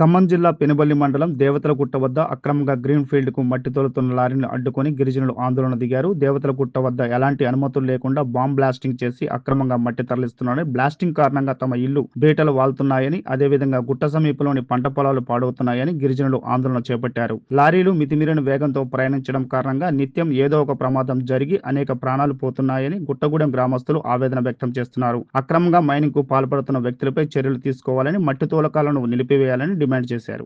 ఖమ్మం జిల్లా పెనుబల్లి మండలం దేవతలగుట్ట వద్ద అక్రమంగా గ్రీన్ ఫీల్డ్ కు మట్టి తోలుతున్న లారీని అడ్డుకొని గిరిజనులు ఆందోళన దిగారు. దేవతలగుట్ట వద్ద ఎలాంటి అనుమతులు లేకుండా బాంబ్ బ్లాస్టింగ్ చేసి అక్రమంగా మట్టి తరలిస్తున్నారని, బ్లాస్టింగ్ కారణంగా తమ ఇల్లు బీటలు వాలుతున్నాయని, అదేవిధంగా గుట్ట సమీపంలోని పంట పొలాలు పాడవుతున్నాయని గిరిజనులు ఆందోళన చేపట్టారు. లారీలు మితిమీరిన వేగంతో ప్రయాణించడం కారణంగా నిత్యం ఏదో ఒక ప్రమాదం జరిగి అనేక ప్రాణాలు పోతున్నాయని గుట్టగూడెం గ్రామస్తులు ఆవేదన వ్యక్తం చేస్తున్నారు. అక్రమంగా మైనింగ్ కు పాల్పడుతున్న వ్యక్తులపై చర్యలు తీసుకోవాలని, మట్టి తోలకాలను నిలిపివేయాలని డిమాండ్ చేశారు.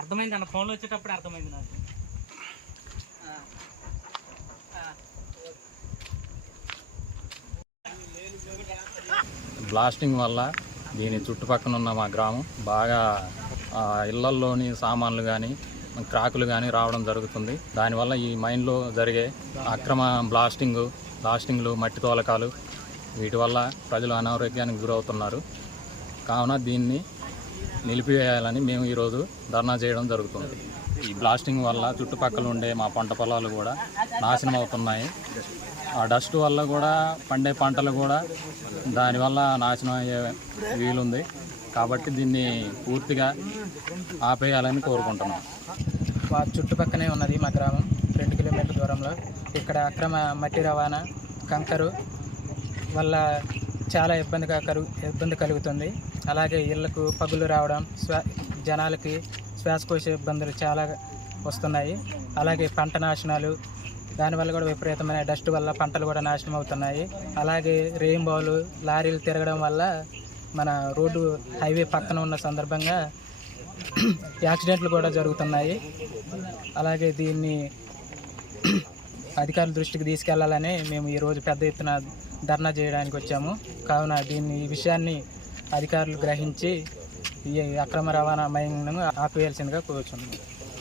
అర్థమైంది అన్న ఫోన్లో వచ్చేటప్పుడు అర్థమైంది నాకు. బ్లాస్టింగ్ వల్ల దీని చుట్టుపక్కల ఉన్న మా గ్రామం బాగా ఇళ్లల్లోని సామాన్లు కానీ క్రాకులు కానీ రావడం జరుగుతుంది. దానివల్ల ఈ మైన్లో జరిగే అక్రమ బ్లాస్టింగ్లు మట్టి తోలకాలు వీటి వల్ల ప్రజలు అనారోగ్యానికి గురవుతున్నారు. కావున దీన్ని నిలిపివేయాలని మేము ఈరోజు ధర్నా చేయడం జరుగుతుంది. ఈ బ్లాస్టింగ్ వల్ల చుట్టుపక్కల ఉండే మా పంట పొలాలు కూడా నాశనం అవుతున్నాయి. ఆ డస్ట్ వల్ల కూడా పండే పంటలు కూడా దానివల్ల నాశనం అయ్యే వీలుంది. కాబట్టి దీన్ని పూర్తిగా ఆపేయాలని కోరుకుంటున్నాం. మా చుట్టుపక్కనే ఉన్నది మా గ్రామం, 2 కిలోమీటర్ల దూరంలో. ఇక్కడ అక్రమ మట్టి రవాణా, కంకరు వల్ల చాలా ఇబ్బంది కలుగుతుంది. అలాగే ఇళ్లకు పగులు రావడం, జనాలకి శ్వాసకోశ ఇబ్బందులు చాలా వస్తున్నాయి. అలాగే పంట నాశనాలు, దానివల్ల కూడా విపరీతమైన డస్ట్ వల్ల పంటలు కూడా నాశనం అవుతున్నాయి. అలాగే రెయిన్బోలు, లారీలు తిరగడం వల్ల మన రోడ్డు హైవే పక్కన ఉన్న సందర్భంగా యాక్సిడెంట్లు కూడా జరుగుతున్నాయి. అలాగే దీన్ని అధికారుల దృష్టికి తీసుకెళ్లాలని మేము ఈరోజు పెద్ద ఎత్తున ధర్నా చేయడానికి వచ్చాము. కావున ఈ విషయాన్ని అధికారులు గ్రహించి ఈ అక్రమ రవాణా మైనింగ్ను ఆపివేయాల్సిందిగా కోరుచున్నాము.